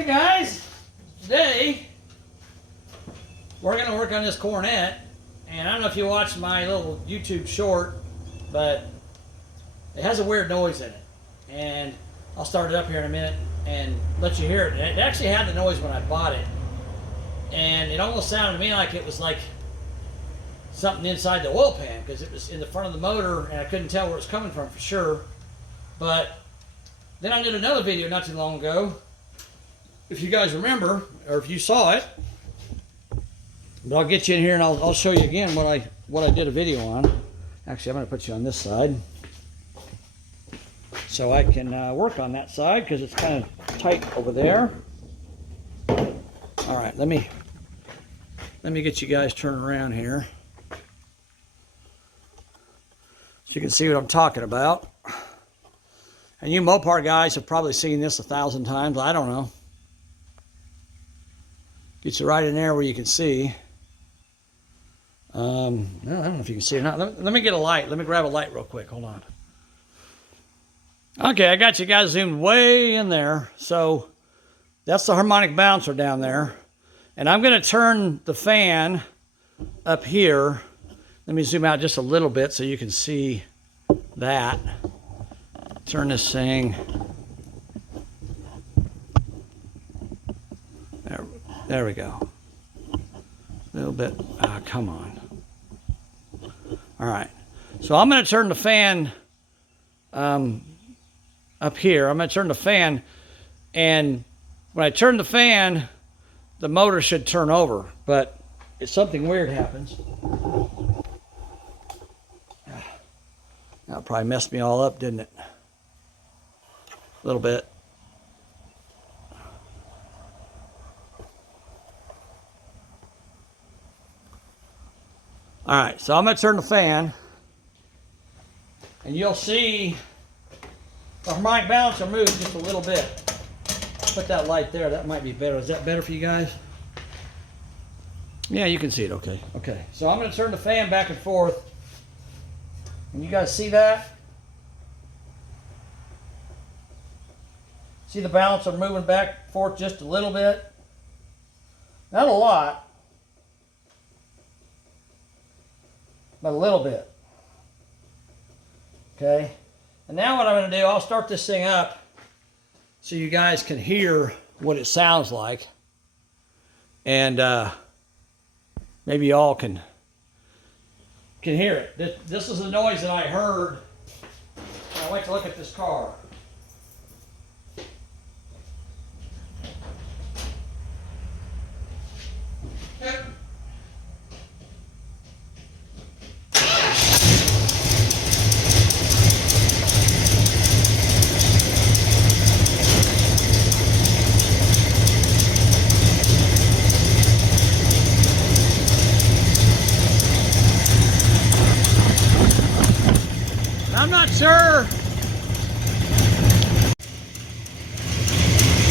Hey guys, today we're going to work on this Coronet, and I don't know if you watched my little YouTube short, but it has a weird noise in it, and I'll start it up here in a minute and let you hear it. And it actually had the noise when I bought it, and it almost sounded to me like it was like something inside the oil pan, because it was in the front of the motor and I couldn't tell where it was coming from for sure. But then I did another video not too long ago, if you guys remember, or if you saw it, but I'll get you in here and I'll show you again what I did a video on. Actually, I'm going to put you on this side so I can work on that side, because it's kind of tight over there. All right, let me get you guys turned around here so you can see what I'm talking about. And you Mopar guys have probably seen this 1,000 times. I don't know. Get you right in there where you can see. I don't know if you can see or not. Let me get a light. Let me grab a light real quick. Hold on. Okay, I got you guys zoomed way in there. So that's the harmonic balancer down there. And I'm going to turn the fan up here. Let me zoom out just a little bit so you can see that. Turn this thing. There we go. A little bit. Come on. All right. So I'm going to turn the fan up here. I'm going to turn the fan, and when I turn the fan, the motor should turn over. But if something weird happens, that probably messed me all up, didn't it? A little bit. All right, so I'm going to turn the fan, and you'll see the harmonic balancer move just a little bit. Put that light there. That might be better. Is that better for you guys? Yeah, you can see it okay. Okay, so I'm going to turn the fan back and forth. Can you guys see that? See the balancer moving back and forth just a little bit? Not a lot, but a little bit. Okay, and now what I'm going to do, I'll start this thing up so you guys can hear what it sounds like, and maybe y'all can hear it. This is the noise that I heard when I went to look at this car.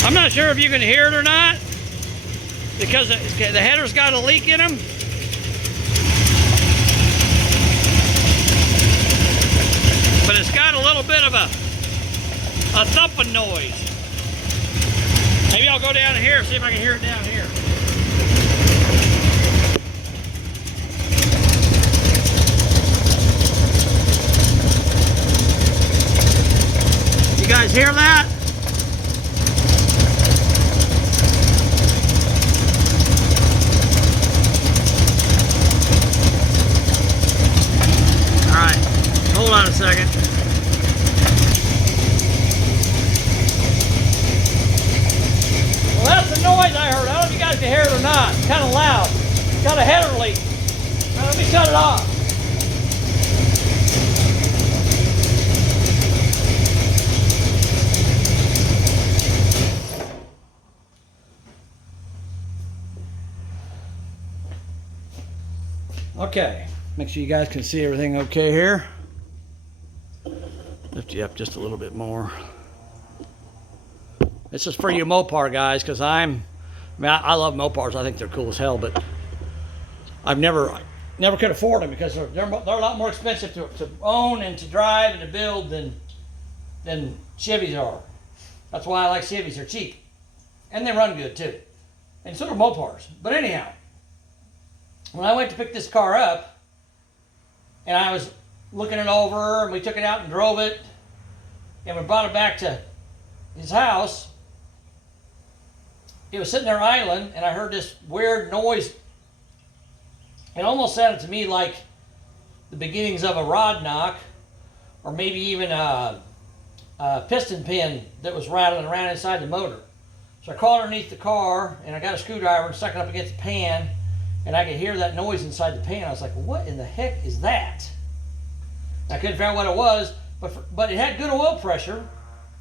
I'm not sure if you can hear it or not, because the header's got a leak in them. But it's got a little bit of a thumping noise. Maybe I'll go down here and see if I can hear it down here. You guys hear that? Hold on a second. Well, that's the noise I heard. I don't know if you guys can hear it or not. It's kind of loud. It's got a header leak. Now, let me shut it off. Okay. Make sure you guys can see everything okay here. Lift you up just a little bit more. This is for you Mopar guys, because I love Mopars. I think they're cool as hell, but I've never could afford them, because they're a lot more expensive to own and to drive and to build than Chevys are. That's why I like Chevys. They're cheap. And they run good too. And so do Mopars. But anyhow, when I went to pick this car up, and I was looking it over, and we took it out and drove it, and we brought it back to his house, it was sitting there idling, and I heard this weird noise. It almost sounded to me like the beginnings of a rod knock, or maybe even a piston pin that was rattling around inside the motor. So I crawled underneath the car, and I got a screwdriver and stuck it up against the pan, and I could hear that noise inside the pan. I was like, what in the heck is that? I couldn't figure out what it was, but it had good oil pressure,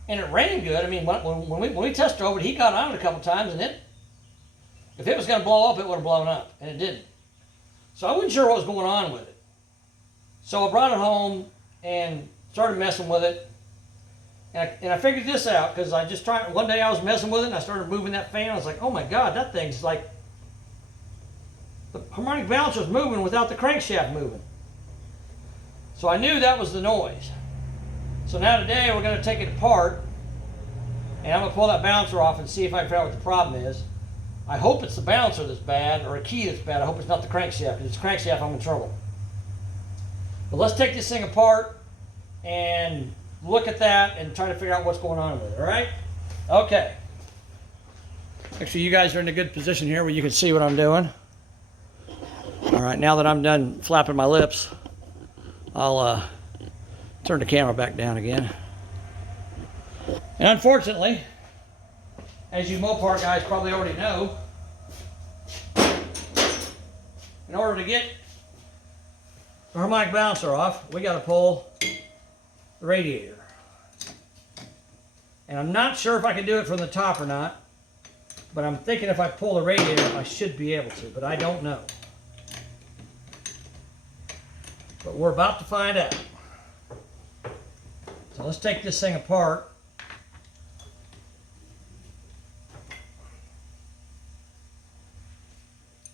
and it ran good. I mean, when we test drove it, he got on it a couple times, and if it was going to blow up, it would have blown up, and it didn't. So I wasn't sure what was going on with it. So I brought it home and started messing with it. And I figured this out because I just tried. One day I was messing with it and I started moving that fan. I was like, oh my God, that thing's like, the harmonic balancer is moving without the crankshaft moving. So I knew that was the noise. So now today we're going to take it apart and I'm going to pull that balancer off and see if I can figure out what the problem is. I hope it's the balancer that's bad or a key that's bad. I hope it's not the crankshaft. If it's the crankshaft, I'm in trouble. But let's take this thing apart and look at that and try to figure out what's going on with it, all right? Okay. Actually, you guys are in a good position here where you can see what I'm doing. All right, now that I'm done flapping my lips, I'll turn the camera back down again. And unfortunately, as you Mopar guys probably already know, in order to get the harmonic balancer off, we got to pull the radiator. And I'm not sure if I can do it from the top or not, but I'm thinking if I pull the radiator, I should be able to, but I don't know. But we're about to find out. So let's take this thing apart.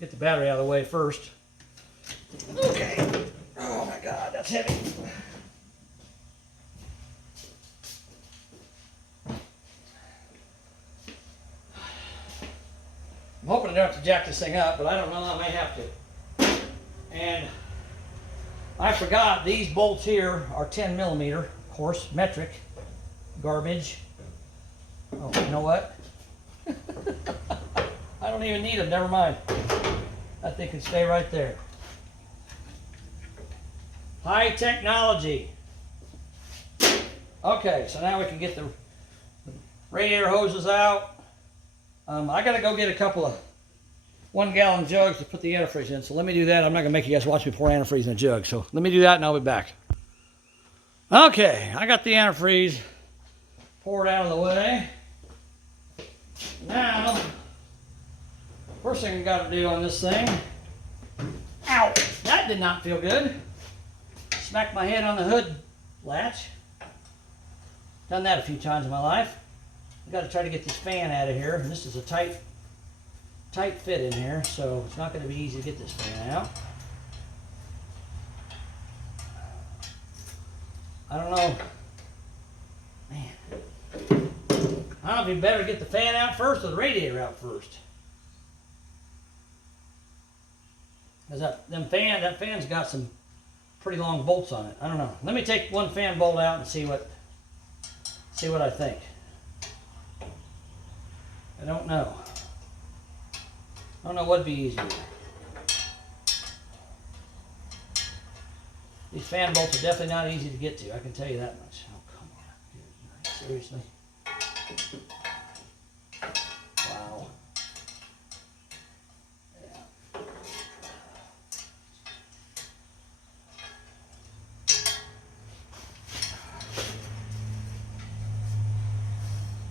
Get the battery out of the way first. Okay. Oh my God, that's heavy. I'm hoping I don't have to jack this thing up, but I don't know, I may have to. And I forgot these bolts here are 10 millimeter, of course, metric, garbage. Oh, you know what? I don't even need them, never mind. That thing can stay right there. High technology. Okay, so now we can get the radiator hoses out. I gotta go get a couple of 1 gallon jugs to put the antifreeze in. So let me do that. I'm not gonna make you guys watch me pour antifreeze in a jug. So let me do that and I'll be back. Okay, I got the antifreeze poured out of the way. Now, first thing I gotta do on this thing, ow, that did not feel good. Smacked my head on the hood latch. Done that a few times in my life. I've got to try to get this fan out of here. And this is a tight fit in here, so it's not going to be easy to get this fan out. I don't know. Man. I don't know if you better get the fan out first or the radiator out first. Because that fan's got some pretty long bolts on it. I don't know. Let me take one fan bolt out and see what I think. I don't know. I don't know what'd be easier. These fan bolts are definitely not easy to get to. I can tell you that much. Oh, come on. Seriously. Wow. Yeah.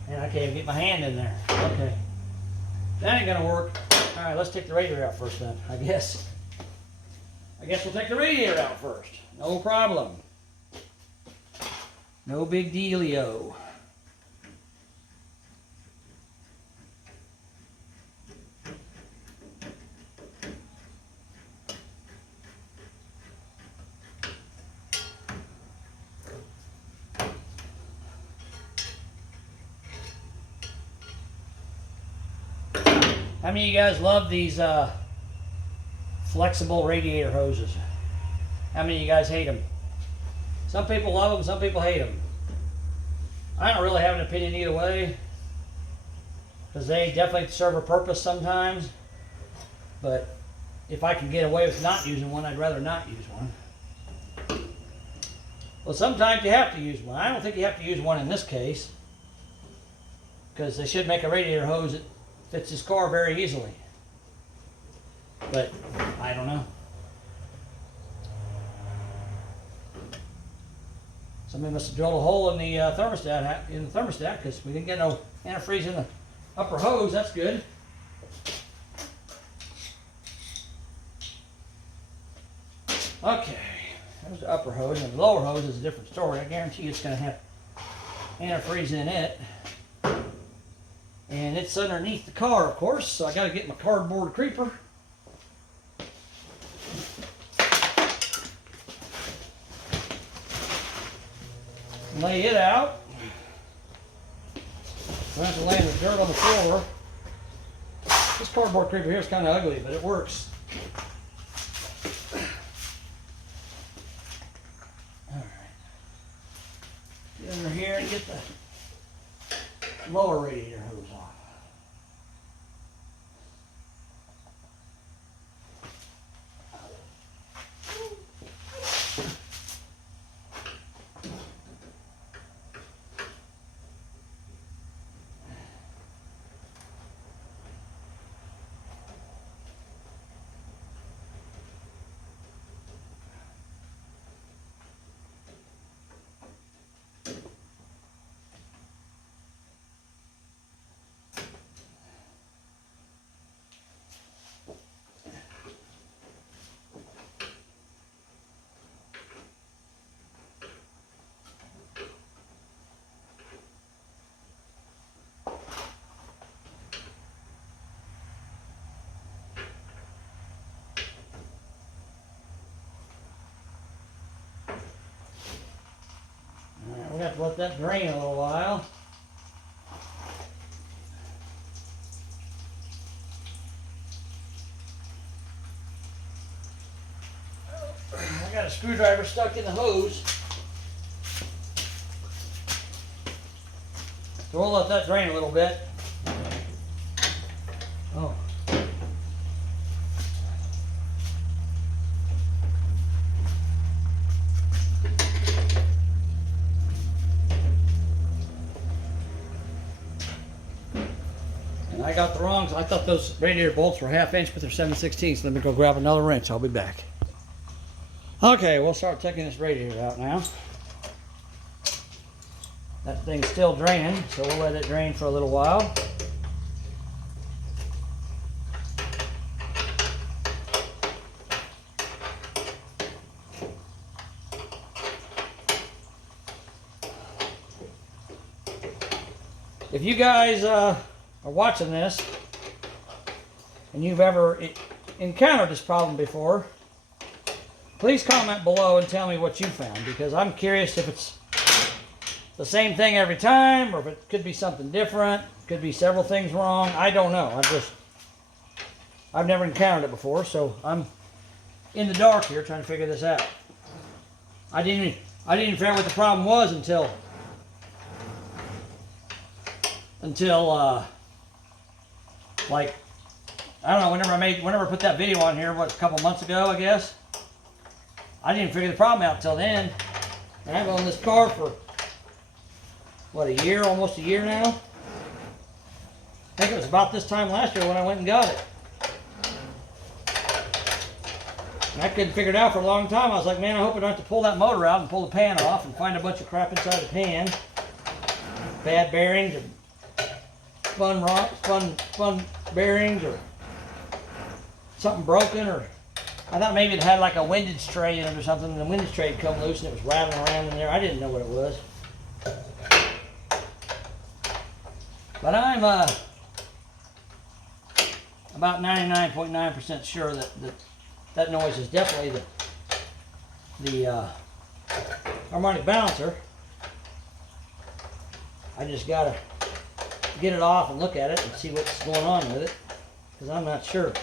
And I can't even get my hand in there. Okay. That ain't gonna work. All right, let's take the radiator out first then, I guess. I guess we'll take the radiator out first. No problem. No big dealio. How many of you guys love these flexible radiator hoses? How many of you guys hate them? Some people love them, some people hate them. I don't really have an opinion either way, because they definitely serve a purpose sometimes. But if I can get away with not using one, I'd rather not use one. Well, sometimes you have to use one. I don't think you have to use one in this case, because they should make a radiator hose that fits this car very easily. But I don't know. Somebody must have drilled a hole in the thermostat, because we didn't get no antifreeze in the upper hose. That's good. Okay, there's the upper hose, and the lower hose is a different story. I guarantee you it's going to have antifreeze in it. And it's underneath the car, of course, so I got to get my cardboard creeper. Lay it out. I have to lay the dirt on the floor. This cardboard creeper here is kind of ugly, but it works. Alright. Get under here and get the lower radiator hose on. We have to let that drain a little while. I got a screwdriver stuck in the hose. So we'll let that drain a little bit. Oh. I got the wrongs. I thought those radiator bolts were 1/2 inch, but they're 7/16. Let me go grab another wrench. I'll be back. Okay, we'll start taking this radiator out now. That thing's still draining, so we'll let it drain for a little while. If you guys are watching this and you've ever encountered this problem before, please comment below and tell me what you found, because I'm curious if it's the same thing every time or if it could be something different. Could be several things wrong. I don't know. I've never encountered it before, so I'm in the dark here trying to figure this out. I didn't even figure out what the problem was until like, I don't know, whenever I put that video on here, a couple months ago, I guess. I didn't figure the problem out until then. And I've owned this car for, what, a year, almost a year now? I think it was about this time last year when I went and got it. And I couldn't figure it out for a long time. I was like, man, I hope I don't have to pull that motor out and pull the pan off and find a bunch of crap inside the pan. Bad bearings, or spun bearings, or something broken, or I thought maybe it had like a windage tray in it or something, and the windage tray had come loose and it was rattling around in there. I didn't know what it was. But I'm about 99.9% sure that noise is definitely the harmonic balancer. I just gotta get it off and look at it and see what's going on with it, because I'm not sure.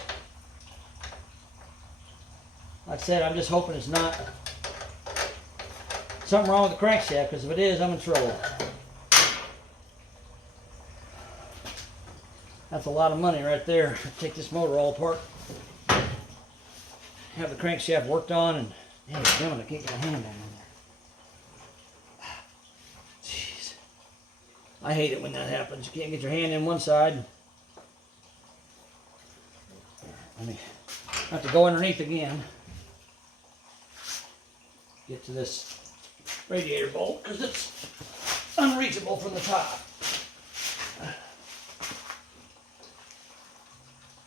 Like I said, I'm just hoping it's not something wrong with the crankshaft, because if it is, I'm in trouble. That's a lot of money right there. Take this motor all apart, have the crankshaft worked on, and damn, damn it, I can't get a hand down in there. Jeez. I hate it when that happens. You can't get your hand in one side. Let me have to go underneath again. Get to this radiator bolt because it's unreachable from the top.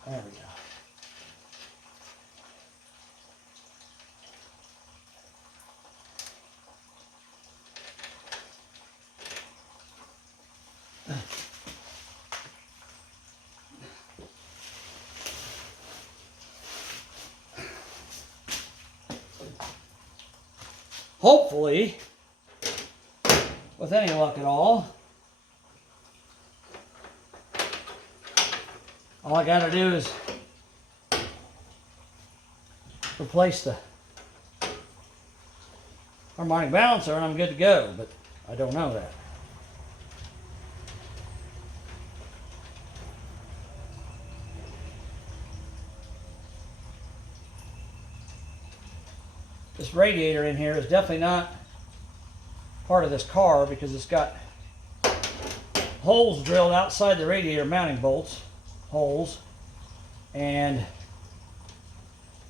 There we go. Hopefully, with any luck at all I gotta do is replace the harmonic balancer and I'm good to go, but I don't know that. This radiator in here is definitely not part of this car because it's got holes drilled outside the radiator mounting bolts, holes, and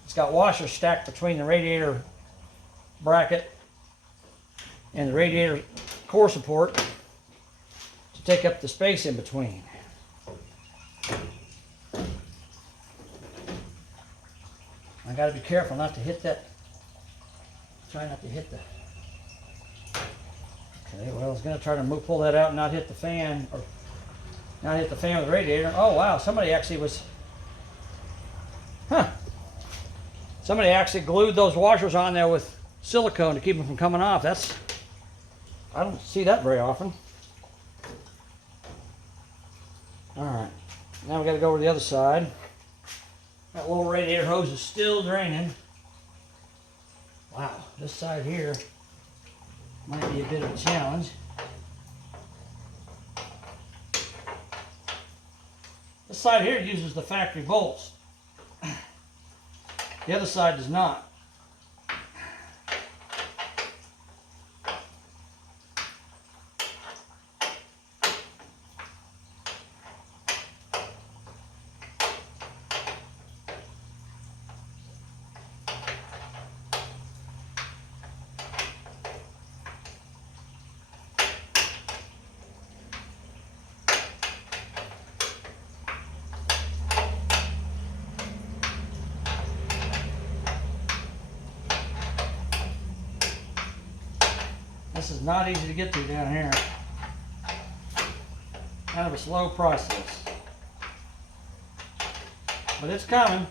it's got washers stacked between the radiator bracket and the radiator core support to take up the space in between. I got to be careful not to hit that. Try not to hit the. Okay, well, I was going to try to pull that out and not hit the fan, or not hit the fan with the radiator. Oh wow, somebody actually was. Somebody actually glued those washers on there with silicone to keep them from coming off. That's. I don't see that very often. All right, now we got to go over to the other side. That little radiator hose is still draining. Wow, this side here might be a bit of a challenge. This side here uses the factory bolts. The other side does not. This is not easy to get to down here. Kind of a slow process. But it's coming.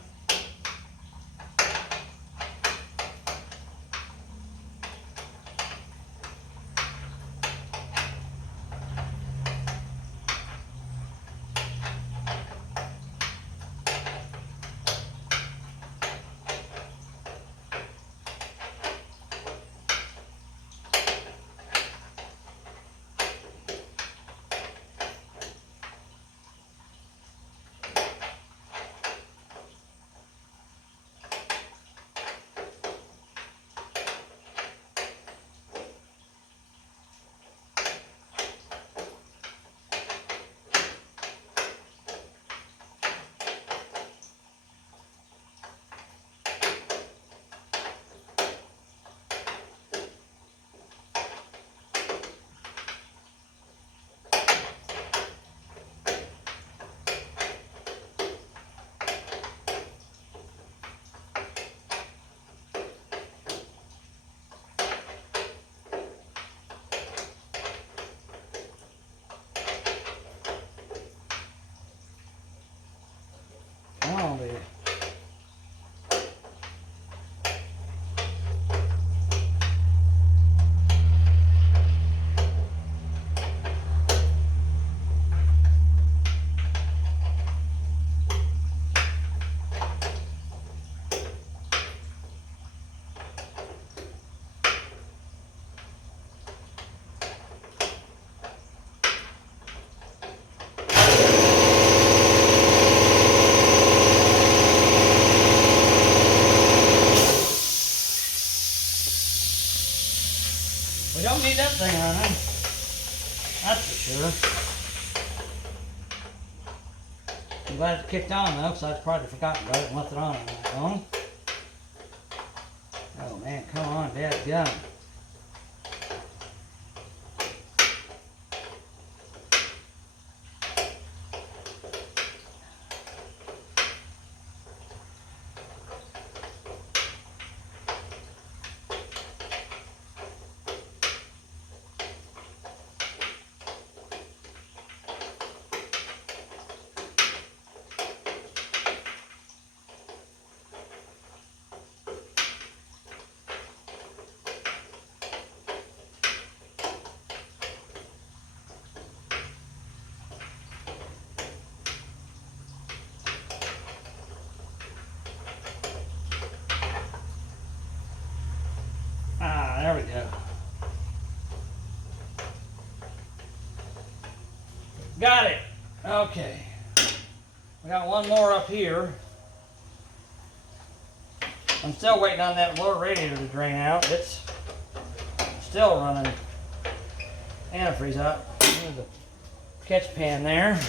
thing running. That's for sure. I'm glad it kicked on though, because I'd probably forgotten about it and left it on my phone. Oh man, come on, dadgum. Ah, there we go. Got it. Okay. We got one more up here. I'm still waiting on that lower radiator to drain out. It's still running antifreeze out. There's the catch pan there.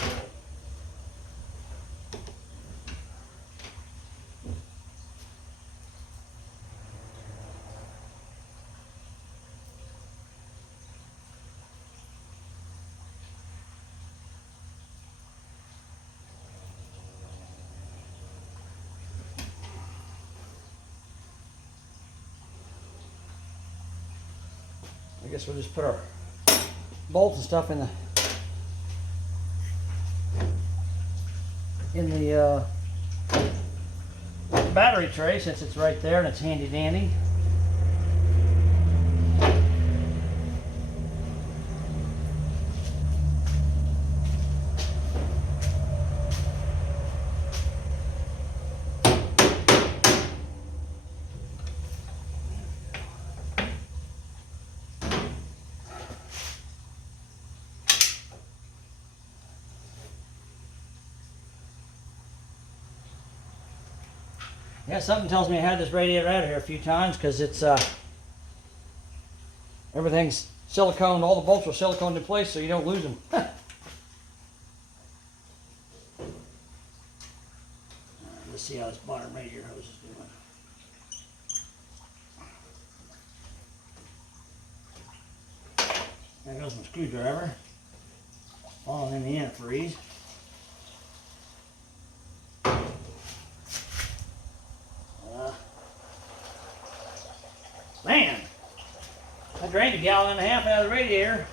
I guess we'll just put our bolts and stuff in the battery tray, since it's right there and it's handy dandy. Yeah, something tells me I had this radiator out of here a few times, because it's everything's siliconed, all the bolts are siliconed in place so you don't lose them. Let's see how this bottom radiator hose is doing. There goes my screwdriver, falling in the antifreeze. Man, I drained 1.5 gallons out of the radiator.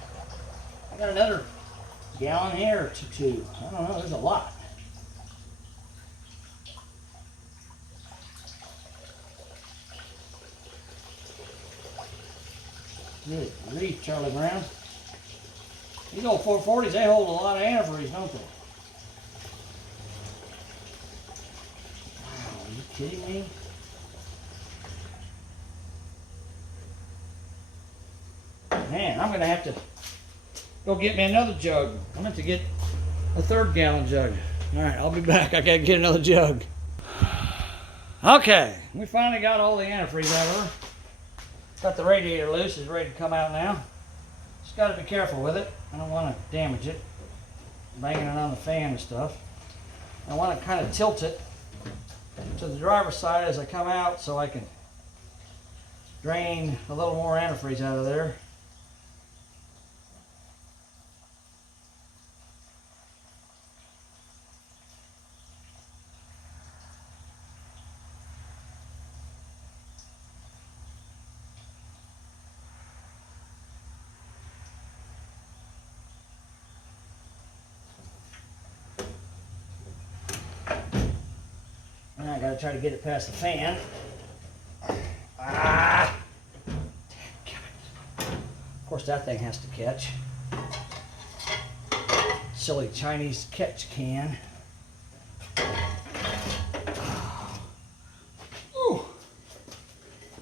I got another gallon here or two. I don't know, there's a lot. Good grief, Charlie Brown. These old 440s, they hold a lot of antifreeze, don't they? Wow, are you kidding me? Man, I'm gonna have to go get me another jug. I'm gonna have to get a 3rd gallon jug. All right, I'll be back. I gotta get another jug. Okay, we finally got all the antifreeze out of her. Got the radiator loose, it's ready to come out now. Just gotta be careful with it. I don't want to damage it, banging it on the fan and stuff. I want to kind of tilt it to the driver's side as I come out so I can drain a little more antifreeze out of there. And I gotta try to get it past the fan. Ah! Of course that thing has to catch. Silly Chinese catch can. Ooh.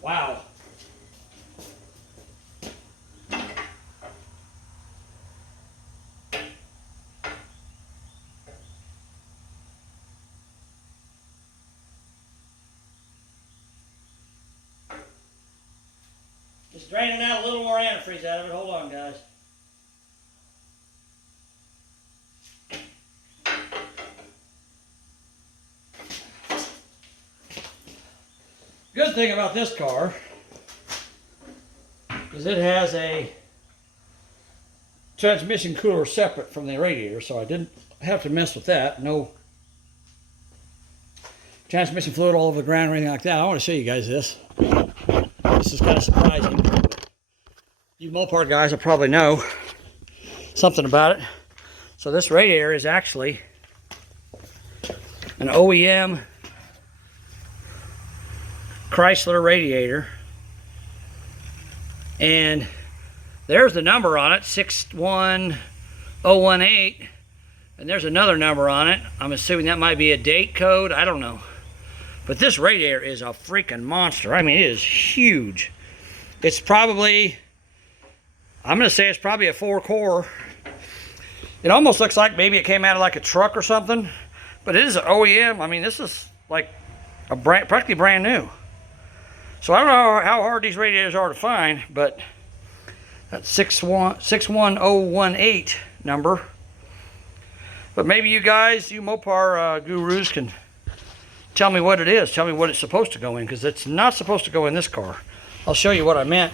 Wow. Just Just draining out a little more antifreeze out of it. Hold on, guys. Good thing about this car is it has a transmission cooler separate from the radiator, so I didn't have to mess with that. No transmission fluid all over the ground or anything like that. I want to show you guys this. This is kind of surprising. You Mopar guys will probably know something about it. So this radiator is actually an OEM Chrysler radiator, and there's the number on it, 61018, and there's another number on it. I'm assuming that might be a date code, I don't know. But this radiator is a freaking monster. I mean, it is huge. It's probably, I'm gonna say it's probably a 4-core. It almost looks like maybe it came out of like a truck or something, but it is an OEM. I mean, this is like a practically brand new. So I don't know how hard these radiators are to find, but that 61018 number. But maybe you guys, you Mopar gurus, can tell me what it is. Tell me what it's supposed to go in, because it's not supposed to go in this car. I'll show you what I meant.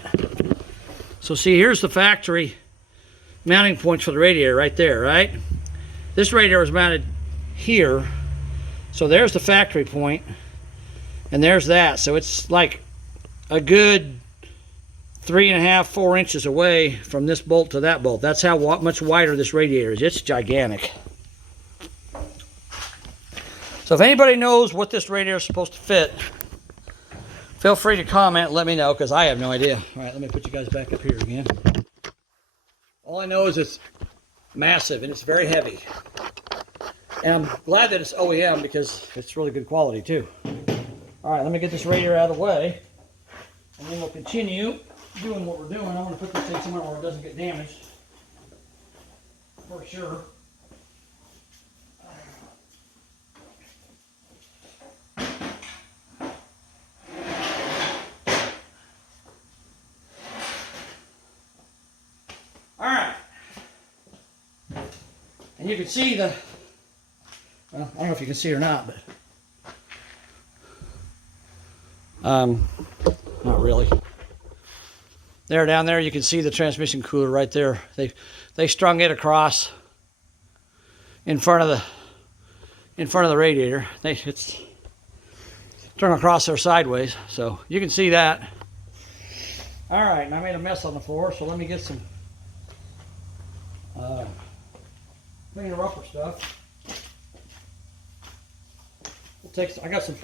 So see, here's the factory mounting points for the radiator right there, right? This radiator is mounted here. So there's the factory point, and there's that. So it's like a good 3.5, 4 inches away from this bolt to that bolt. That's how much wider this radiator is. It's gigantic. So if anybody knows what this radiator is supposed to fit, feel free to comment and let me know, because I have no idea. All right, let me put you guys back up here again. All I know is it's massive and it's very heavy. And I'm glad that it's OEM, because it's really good quality too. All right, let me get this radiator out of the way, and then we'll continue doing what we're doing. I'm going to put this thing somewhere where it doesn't get damaged, for sure. All right, and you can see the, well, I don't know if you can see or not, but not really. There, down there, you can see the transmission cooler right there. They strung it across in front of the radiator. It's strung across there sideways, so you can see that. All right, and I made a mess on the floor, so let me get some cleaner upper stuff. We'll take. I got some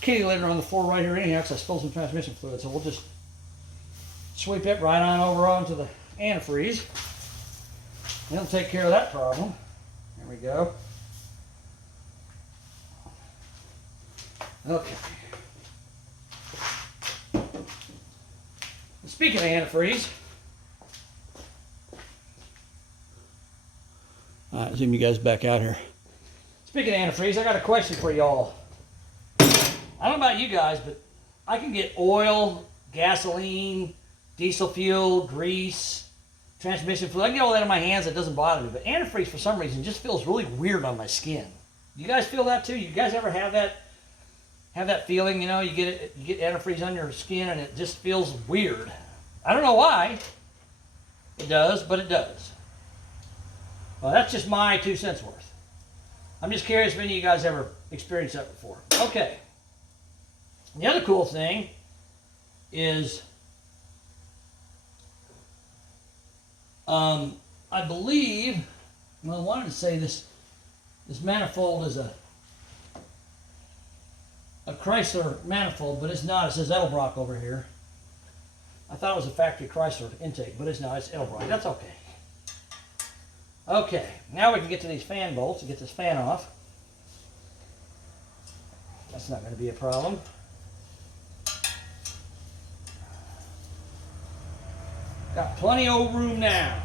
kitty litter on the floor right here anyhow, because I spilled some transmission fluid, so we'll just sweep it right on over onto the antifreeze, and it'll take care of that problem. There we go. Okay. Speaking of antifreeze, alright, zoom you guys back out here. Speaking of antifreeze, I got a question for y'all. I don't know about you guys, but I can get oil, gasoline, diesel fuel, grease, transmission fluid. I can get all that in my hands. It doesn't bother me. But antifreeze, for some reason, just feels really weird on my skin. You guys feel that too? You guys ever have that feeling? You know, you get antifreeze on your skin and it just feels weird. I don't know why it does, but it does. Well, that's just my 2 cents worth. I'm just curious if any of you guys ever experienced that before. Okay. The other cool thing is, I believe, well, I wanted to say this manifold is a Chrysler manifold, but it's not. It says Edelbrock over here. I thought it was a factory Chrysler intake, but it's not. It's Edelbrock. That's okay. Okay, now we can get to these fan bolts and get this fan off. That's not going to be a problem. Got plenty of room now.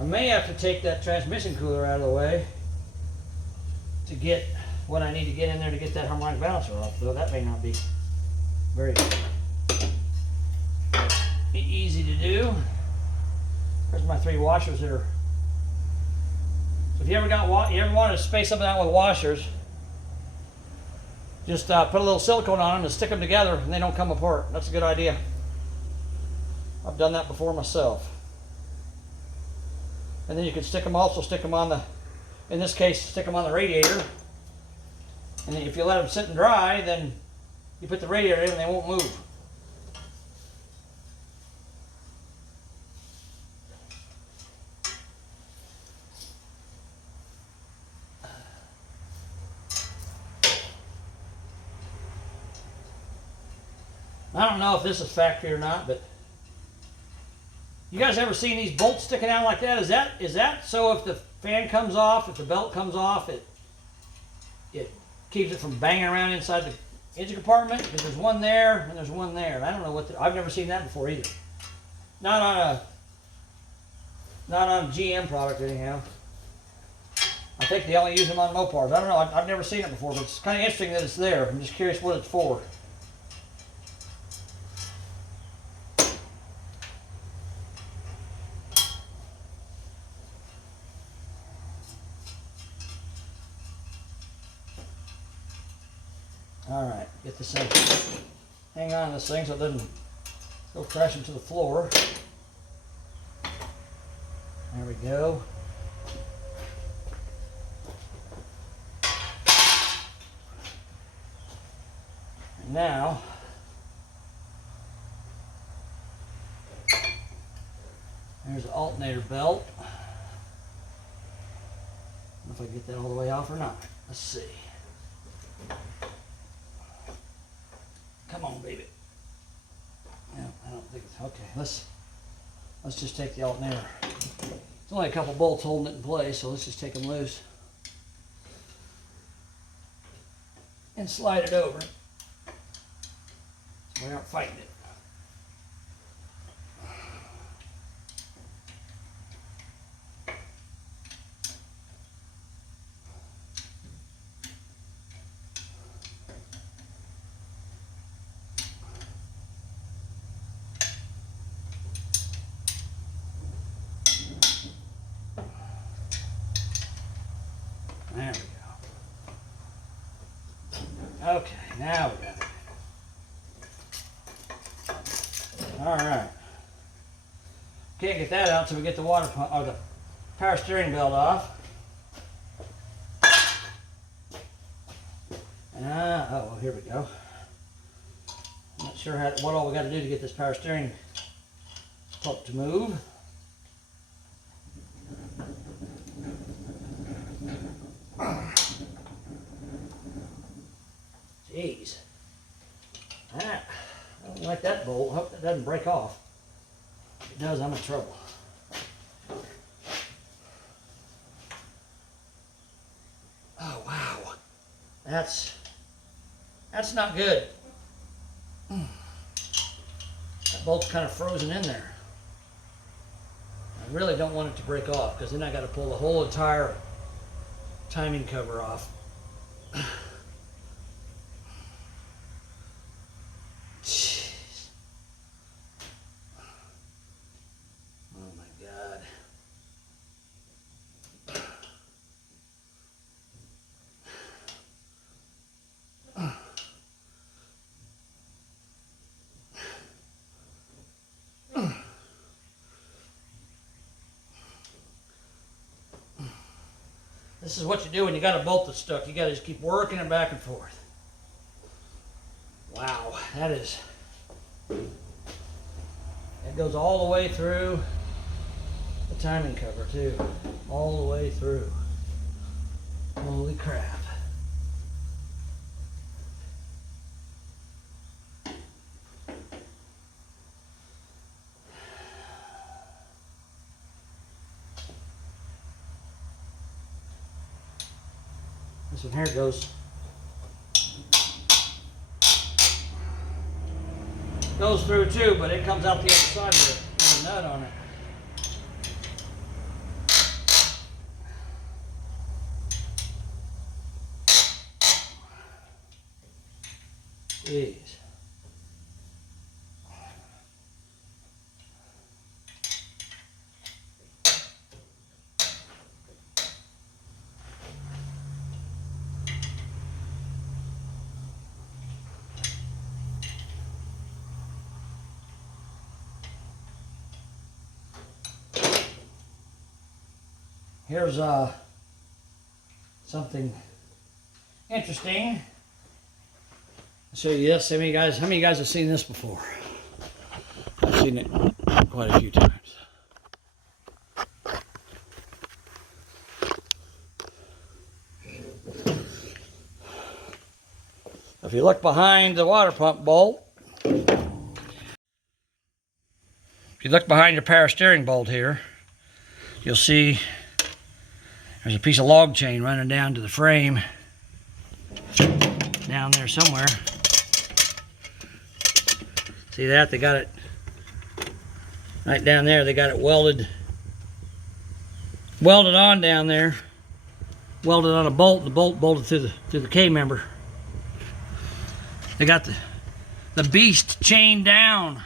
I may have to take that transmission cooler out of the way to get what I need to get in there to get that harmonic balancer off, though that may not be very easy to do. There's my 3 washers that are. So if you ever wanted to space something out with washers, just put a little silicone on them and stick them together, and they don't come apart. That's a good idea. I've done that before myself. And then you can stick them on the, in this case, stick them on the radiator. And then if you let them sit and dry, then you put the radiator in and they won't move. I don't know if this is factory or not, but you guys ever seen these bolts sticking out like that? Is that so if the fan comes off, if the belt comes off, it keeps it from banging around inside the engine compartment? Because there's one there and there's one there. I don't know I've never seen that before either. Not on a GM product anyhow. I think they only use them on Mopars. I don't know. I've never seen it before, but it's kind of interesting that it's there. I'm just curious what it's for. Alright, get this thing, hang on to this thing so it doesn't go crashing to the floor. There we go. And now, there's the alternator belt. I don't know if I can get that all the way off or not. Let's see. Come on, baby. No, I don't think it's okay. Let's just take the alternator. It's only a couple bolts holding it in place, so let's just take them loose and slide it over. So we aren't fighting it. There we go. Okay, now we got it. All right. Can't get that out until we get the water pump or the power steering belt off. Oh, well, here we go. I'm not sure what all we got to do to get this power steering pump to move. Jeez. I don't like that bolt. I hope that doesn't break off. If it does, I'm in trouble. Oh, wow. That's not good. That bolt's kind of frozen in there. I really don't want it to break off because then I got to pull the whole entire timing cover off. Jeez. Oh my God. This is what you do when you got a bolt that's stuck. You got to just keep working it back and forth. Wow, that goes all the way through the timing cover too. All the way through. Holy crap. This one here goes through too, but it comes out the other side with a nut on it. Jeez. Here's something interesting. I'll show you this. How many of you guys have seen this before? I've seen it quite a few times. If you look behind the water pump bolt, if you look behind your power steering bolt here, you'll see there's a piece of log chain running down to the frame down there somewhere. See that? They got it right down there. They got it welded on down there, welded on a bolt, and the bolt bolted through the K member. They got the beast chained down.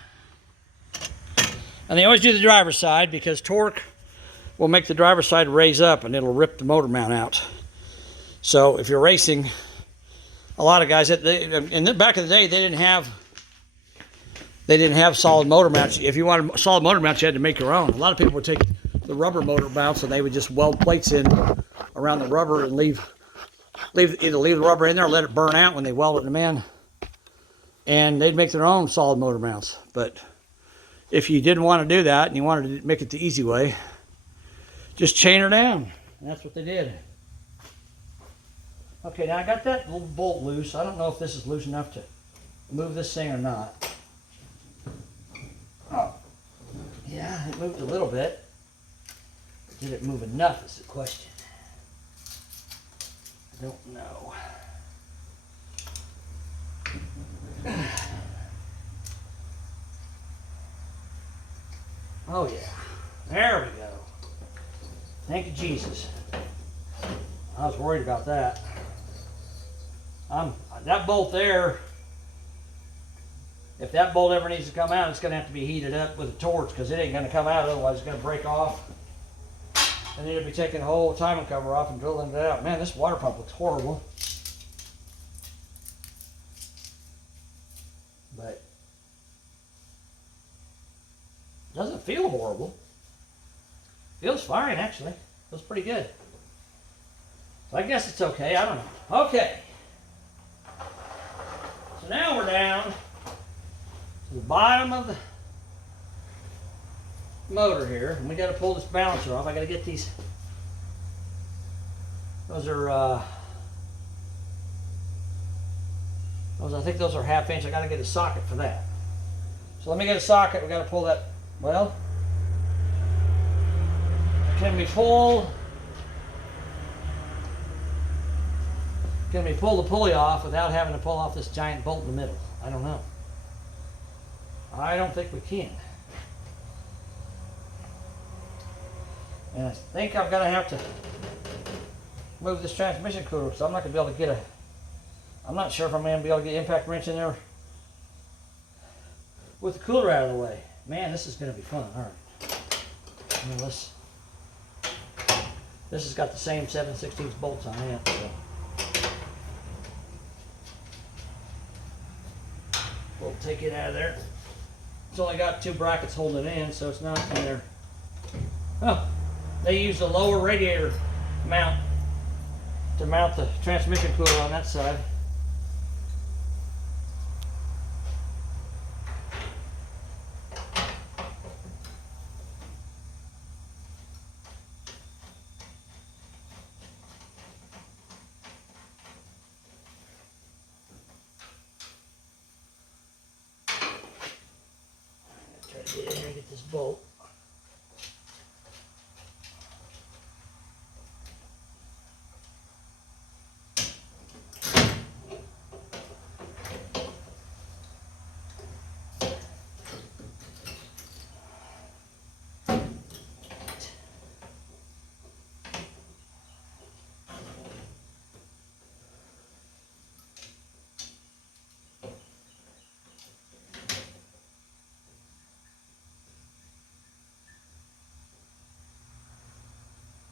And they always do the driver's side because torque will make the driver's side raise up and it'll rip the motor mount out. So if you're racing, a lot of guys, in the back of the day, they didn't have solid motor mounts. If you wanted solid motor mounts, you had to make your own. A lot of people would take the rubber motor mounts and they would just weld plates in around the rubber and either leave the rubber in there or let it burn out when they welded them in. And they'd make their own solid motor mounts. But if you didn't want to do that and you wanted to make it the easy way, just chain her down. And that's what they did. Okay, now I got that little bolt loose. I don't know if this is loose enough to move this thing or not. Oh, yeah, it moved a little bit. Did it move enough is the question. I don't know. Oh yeah, there we go. Thank you, Jesus. I was worried about that. That bolt there, if that bolt ever needs to come out, it's going to have to be heated up with a torch because it ain't going to come out, otherwise it's going to break off. And then you'll be taking the whole timing cover off and drilling it out. Man, this water pump looks horrible. But it doesn't feel horrible. Feels fine, actually. Feels pretty good. So I guess it's okay. I don't know. Okay. So now we're down to the bottom of the motor here, and we got to pull this balancer off. I got to get these. Those are I think those are 1/2 inch. I got to get a socket for that. So let me get a socket. We got to pull that. Well, can we pull the pulley off without having to pull off this giant bolt in the middle? I don't know. I don't think we can. And I think I'm going to have to move this transmission cooler because I'm not going to be able to get I'm not sure if I'm going to be able to get an impact wrench in there with the cooler out of the way. Man, this is going to be fun. All right. Now this has got the same 7/16 bolts on it. So we'll take it out of there. It's only got 2 brackets holding it in, so it's not in there. Oh, they used a lower radiator mount to mount the transmission cooler on that side. Get this bolt.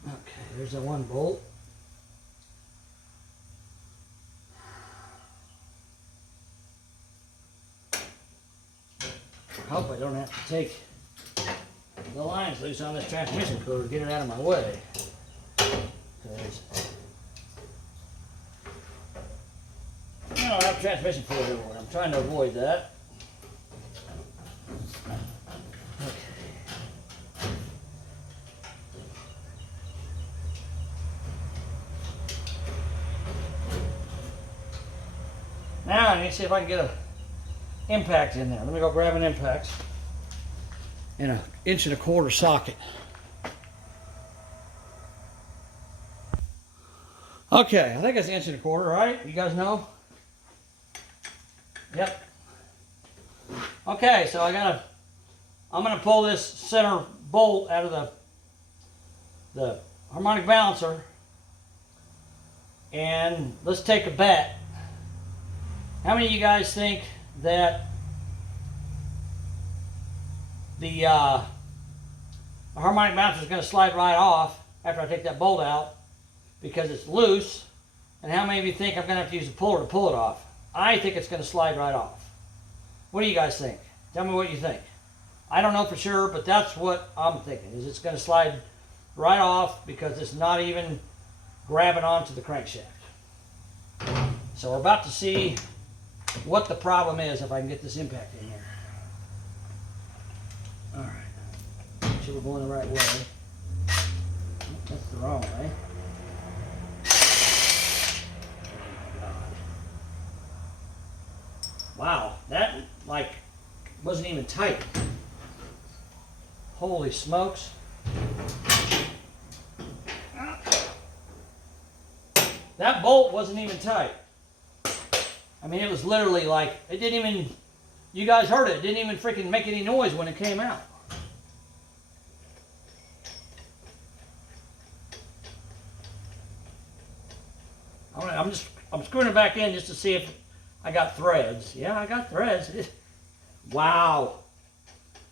Okay, there's that one bolt. I hope I don't have to take the lines loose on this transmission cooler to get it out of my way. because I don't have transmission fluid everywhere. I'm trying to avoid that. Now I need to see if I can get an impact in there. Let me go grab an impact in an 1.25 inch socket. Okay, I think it's 1.25 inch, right? You guys know? Yep. Okay, so I'm gonna pull this center bolt out of the harmonic balancer, and let's take a bet. How many of you guys think that the harmonic balancer is going to slide right off after I take that bolt out because it's loose? And how many of you think I'm going to have to use a puller to pull it off? I think it's going to slide right off. What do you guys think? Tell me what you think. I don't know for sure, but that's what I'm thinking, is it's going to slide right off because it's not even grabbing onto the crankshaft. So we're about to see what the problem is if I can get this impact in here. Alright. Make sure we're going the right way. That's the wrong way. Wow, that like wasn't even tight. Holy smokes. That bolt wasn't even tight. I mean, it was literally like, it didn't even, you guys heard it, didn't even freaking make any noise when it came out. I'm screwing it back in just to see if I got threads. Yeah, I got threads. Wow.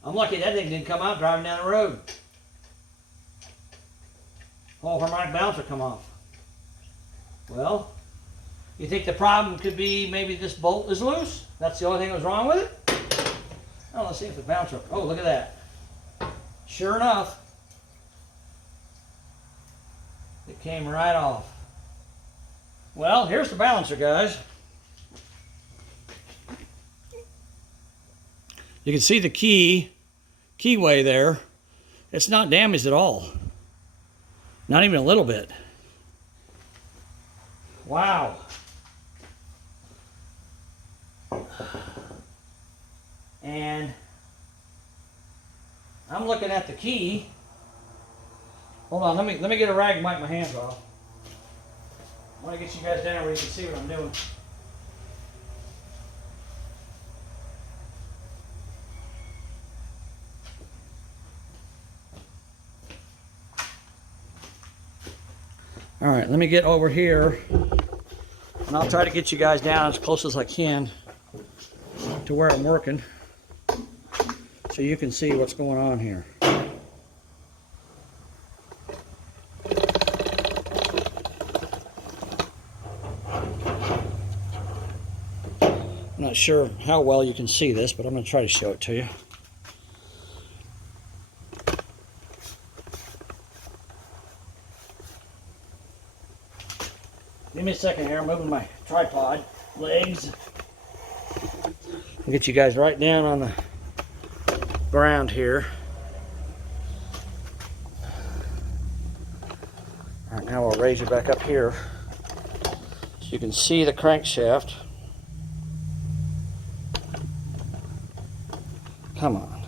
I'm lucky that thing didn't come out driving down the road. Whole harmonic balancer come off. Well, you think the problem could be maybe this bolt is loose? That's the only thing that was wrong with it? Oh, let's see if the bouncer, oh, look at that. Sure enough, it came right off. Well, here's the balancer, guys. You can see the keyway there. It's not damaged at all. Not even a little bit. Wow. And I'm looking at the key. Hold on, let me get a rag and wipe my hands off. I want to get you guys down where you can see what I'm doing. All right, let me get over here, and I'll try to get you guys down as close as I can to where I'm working so you can see what's going on here. I'm not sure how well you can see this, but I'm going to try to show it to you. Give me a second here, I'm moving my tripod legs. I'll get you guys right down on the ground here. All right, now I'll raise you back up here so you can see the crankshaft. Come on.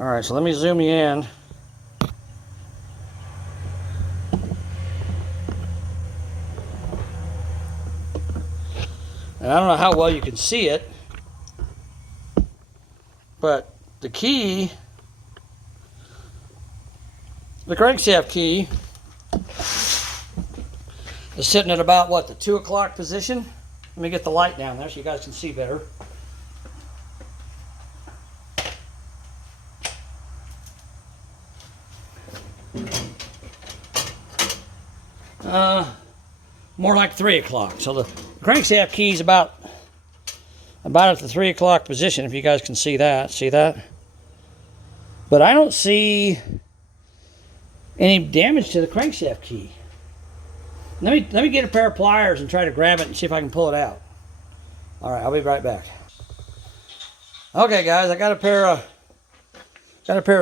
All right, so let me zoom you in. And I don't know how well you can see it, but the key, the crankshaft key, is sitting at about, what, the 2 o'clock position? Let me get the light down there so you guys can see better. More like 3 o'clock. So the crankshaft key is about about at the 3 o'clock position, if you guys can see that. See that? But I don't see any damage to the crankshaft key. Let me get a pair of pliers and try to grab it and see if I can pull it out. All right, I'll be right back. Okay, guys, I got a pair of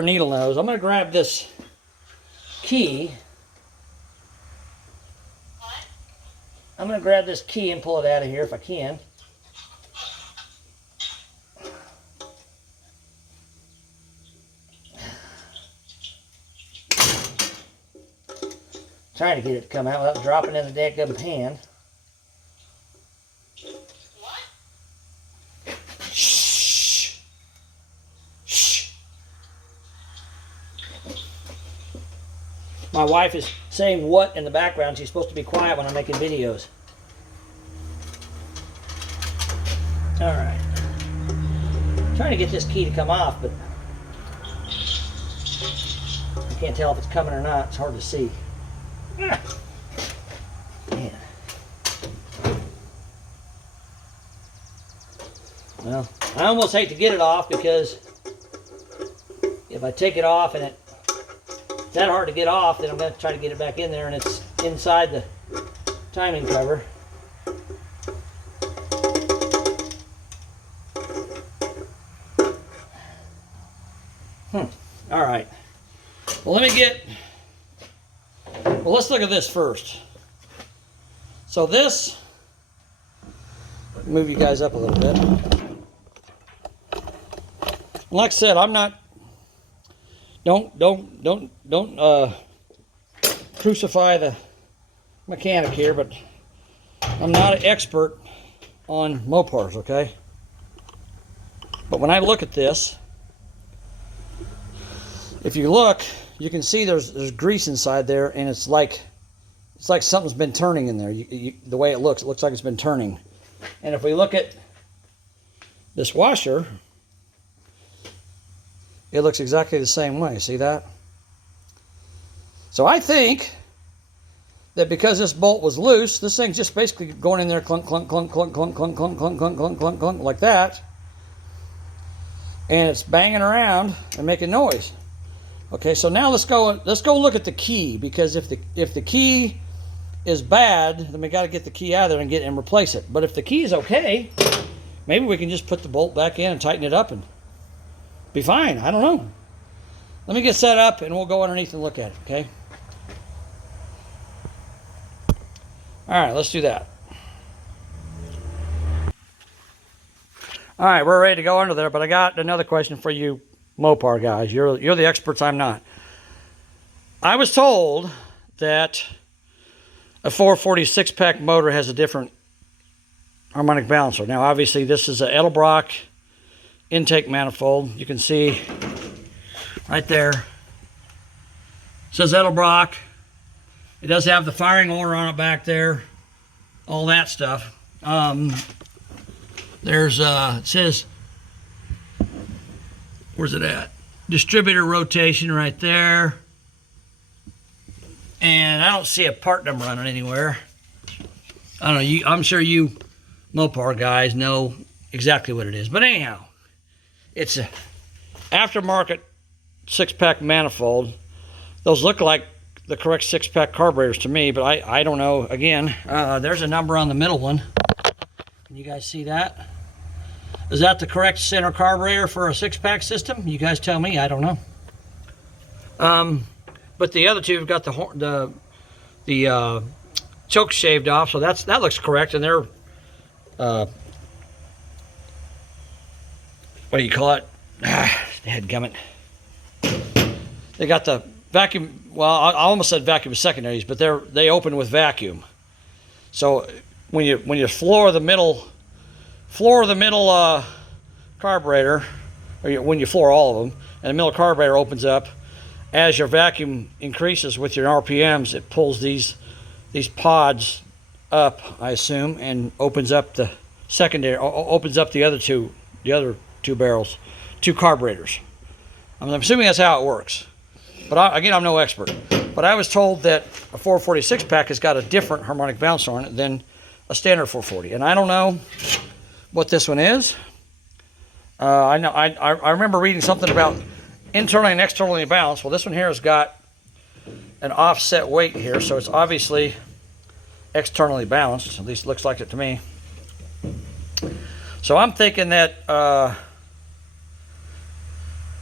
needle nose. I'm gonna grab this key. I'm gonna grab this key and pull it out of here if I can. Trying to get it to come out without dropping in the dadgum pan. What? Shh. Shh. My wife is saying what in the background. She's supposed to be quiet when I'm making videos. All right. Trying to get this key to come off, but I can't tell if it's coming or not. It's hard to see. Man. Well, I almost hate to get it off because if I take it off and it's that hard to get off, then I'm going to try to get it back in there and it's inside the timing cover. All right. Well, let's look at this first. So this, move you guys up a little bit. Like I said, I'm not, don't crucify the mechanic here, but I'm not an expert on Mopars, okay? But when I look at this, if you look, you can see there's grease inside there, and it's like something's been turning in there. The way it looks like it's been turning. And if we look at this washer, it looks exactly the same way. See that? So I think that because this bolt was loose, this thing's just basically going in there clunk, clunk, clunk, clunk, clunk, clunk, clunk, clunk, clunk, clunk, clunk, clunk, like that. And it's banging around and making noise. Okay, so now let's go look at the key, because if the key is bad, then we got to get the key out of there and replace it. But if the key is okay, maybe we can just put the bolt back in and tighten it up and be fine. I don't know. Let me get set up and we'll go underneath and look at it, okay? All right, let's do that. All right, we're ready to go under there, but I got another question for you Mopar guys. You're the experts, I'm not. I was told that a 446 pack motor has a different harmonic balancer. Now obviously this is a Edelbrock intake manifold. You can see right there. It says Edelbrock. It does have the firing order on it back there. All that stuff. It says, where's it at? Distributor rotation right there. And I don't see a part number on it anywhere. I don't know, I'm sure you Mopar guys know exactly what it is. But anyhow, it's a aftermarket 6-pack manifold. Those look like the correct 6-pack carburetors to me, but I don't know. Again, there's a number on the middle one. Can you guys see that? Is that the correct center carburetor for a 6-pack system? You guys tell me. I don't know. But the other two have got the choke shaved off, so that looks correct. And they're what do you call it? Dadgummit. They got the vacuum. Well, I almost said vacuum secondaries, but they open with vacuum. So when you floor the middle carburetor, or when you floor all of them, and the middle carburetor opens up, as your vacuum increases with your RPMs, it pulls these pods up, I assume, and opens up the secondary, opens up the other two barrels, two carburetors. I'm assuming that's how it works. But again, I'm no expert. But I was told that a 446 pack has got a different harmonic balancer on it than a standard 440, and I don't know. what this one is. I know. I remember reading something about internally and externally balanced. Well, this one here has got an offset weight here, so it's obviously externally balanced. At least it looks like it to me. So I'm thinking that I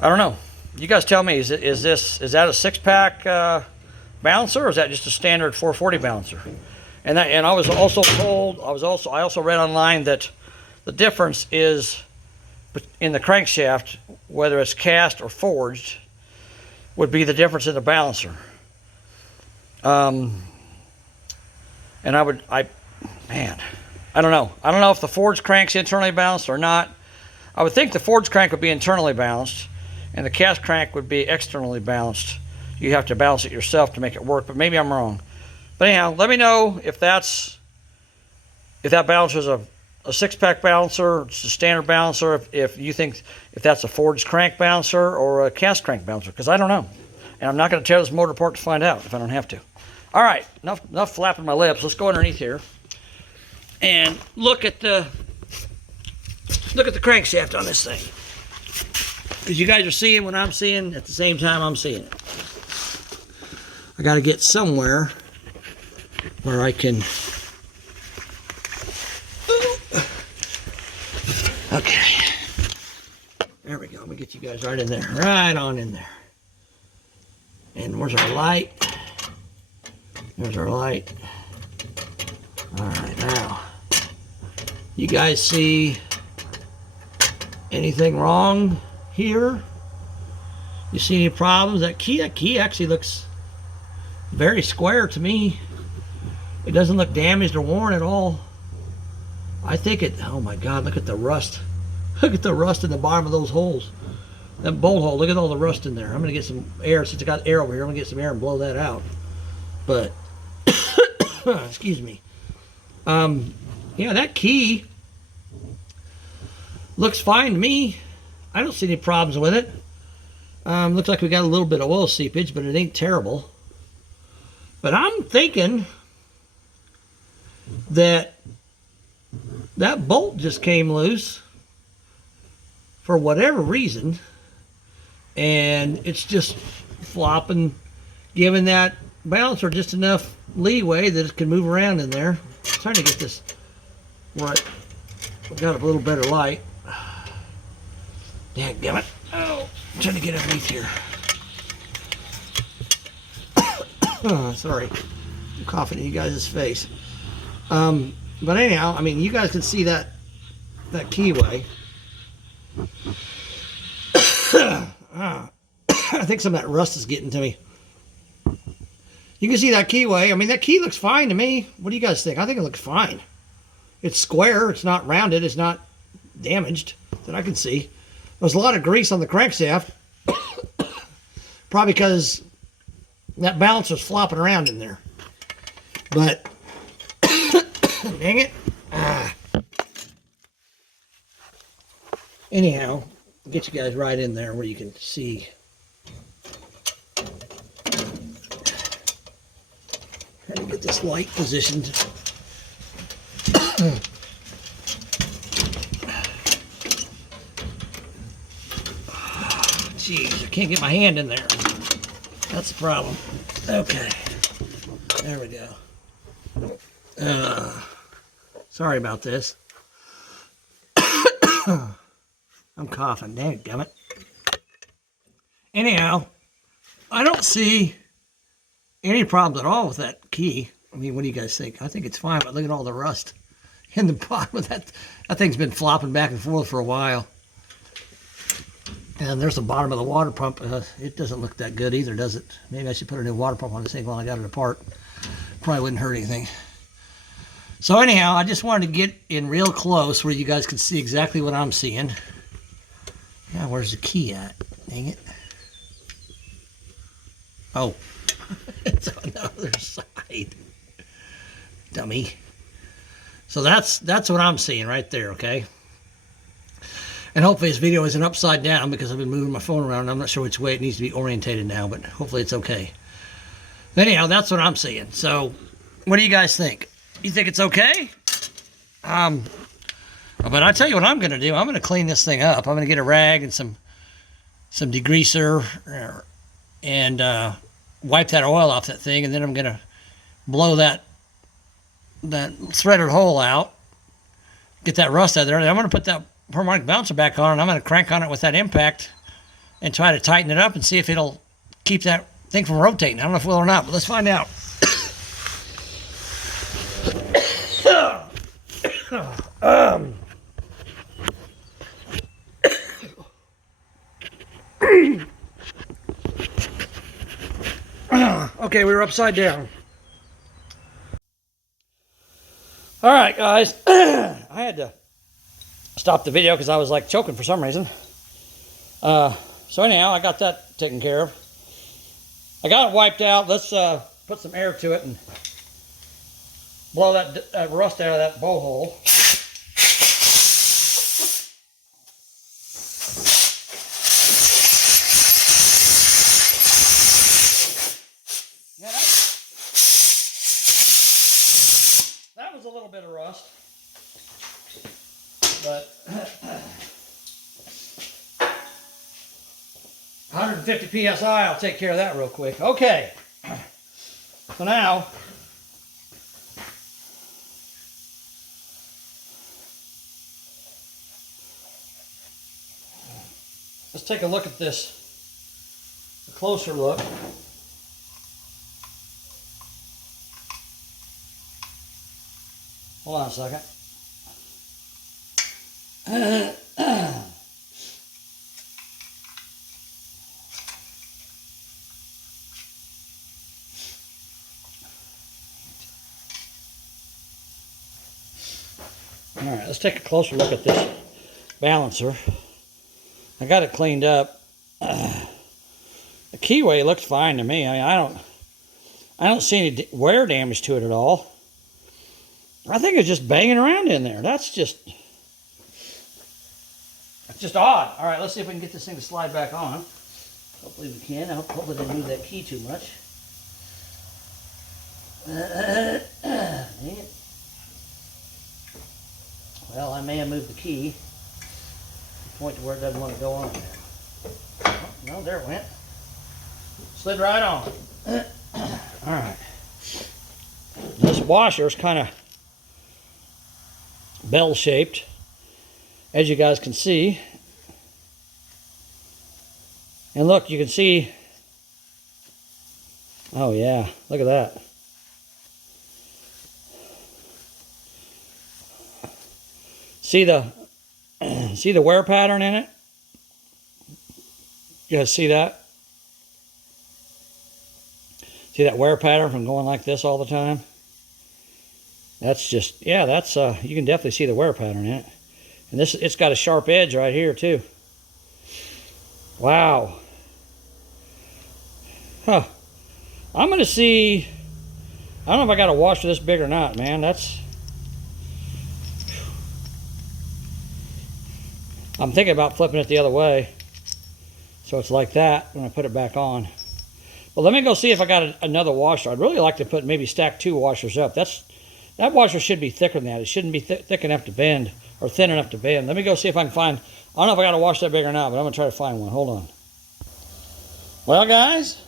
don't know. You guys tell me. Is that a 6-pack balancer, or is that just a standard 440 balancer? And I was also told, I also read online that the difference is in the crankshaft, whether it's cast or forged, would be the difference in the balancer. And I don't know. I don't know if the forged crank's internally balanced or not. I would think the forged crank would be internally balanced, and the cast crank would be externally balanced. You have to balance it yourself to make it work, but maybe I'm wrong. But anyhow, let me know if that balancer is a 6-pack balancer, it's a standard balancer, if you think if that's a forged crank balancer or a cast crank balancer, because I don't know. And I'm not going to tear this motor apart to find out if I don't have to. All right, enough flapping my lips. Let's go underneath here and look at the crankshaft on this thing, because you guys are seeing what I'm seeing at the same time I'm seeing it. I got to get somewhere where I can. Okay, there we go. Let me get you guys right in there, right on in there. And where's our light? There's our light. All right, now, you guys see anything wrong here? You see any problems? That key actually looks very square to me. It doesn't look damaged or worn at all. I think oh my God, look at the rust. Look at the rust in the bottom of those holes. That bolt hole, look at all the rust in there. I'm gonna get some air, since I got air over here, I'm gonna get some air and blow that out. But, excuse me. Yeah, that key looks fine to me. I don't see any problems with it. Looks like we got a little bit of oil seepage, but it ain't terrible. But I'm thinking that bolt just came loose for whatever reason, and it's just flopping, giving that balancer just enough leeway that it can move around in there. I'm trying to get this right. I've got a little better light. Dadgummit. Oh, I'm trying to get underneath here. Sorry, I'm coughing in you guys' face. But anyhow, I mean, you guys can see that keyway. I think some of that rust is getting to me. You can see that keyway. I mean, that key looks fine to me. What do you guys think? I think it looks fine. It's square. It's not rounded. It's not damaged that I can see. There's a lot of grease on the crankshaft. Probably because that balancer's flopping around in there. But, dang it. Anyhow, I'll get you guys right in there where you can see. How to get this light positioned. Jeez, I can't get my hand in there. That's the problem. Okay. There we go. Sorry about this. I'm coughing. Dadgummit. Anyhow, I don't see any problems at all with that key. I mean, what do you guys think? I think it's fine, but look at all the rust in the bottom of that. That thing's been flopping back and forth for a while. And there's the bottom of the water pump. It doesn't look that good either, does it? Maybe I should put a new water pump on this thing while I got it apart. Probably wouldn't hurt anything. So anyhow, I just wanted to get in real close where you guys can see exactly what I'm seeing. Now, where's the key at? Dang it. Oh, it's on the other side. Dummy. So that's what I'm seeing right there, okay? And hopefully this video isn't upside down because I've been moving my phone around and I'm not sure which way it needs to be orientated now, but hopefully it's okay. Anyhow, that's what I'm seeing. So what do you guys think? You think it's okay? But I tell you what I'm going to do. I'm going to clean this thing up. I'm going to get a rag and some degreaser and wipe that oil off that thing, and then I'm going to blow that threaded hole out, get that rust out of there. And I'm going to put that harmonic balancer back on, and I'm going to crank on it with that impact and try to tighten it up and see if it'll keep that thing from rotating. I don't know if it will or not, but let's find out. Okay, we were upside down. All right, guys. I had to stop the video because I was like choking for some reason. So anyhow, I got that taken care of. I got it wiped out. Let's put some air to it and blow that rust out of that bow hole. Yeah, that was a little bit of rust, but 150 psi, I'll take care of that real quick. Okay, so now let's take a look at this, a closer look. Hold on a second. All right, let's take a closer look at this balancer. I got it cleaned up. The keyway looks fine to me. I mean, I don't see any wear damage to it at all. I think it's just banging around in there. It's just odd. All right, let's see if we can get this thing to slide back on. Hopefully we can. Hopefully I didn't move that key too much. Dang it. Well, I may have moved the key to the point to where it doesn't want to go on there. Oh, no, there it went. Slid right on. All right. This washer is kind of bell-shaped, as you guys can see. And look, you can see, oh yeah, look at that. See the wear pattern in it? You guys see that? See that wear pattern from going like this all the time? That's just, yeah, that's you can definitely see the wear pattern in it. And it's got a sharp edge right here too. Wow. Huh. I'm gonna see, I don't know if I got a washer this big or not, man. I'm thinking about flipping it the other way, so it's like that when I put it back on. But let me go see if I got another washer. I'd really like to maybe stack 2 washers up. That washer should be thicker than that. It shouldn't be thick enough to bend, or thin enough to bend. Let me go see if I can find, I don't know if I got a wash that big or not, but I'm gonna try to find one. Hold on. Well, guys,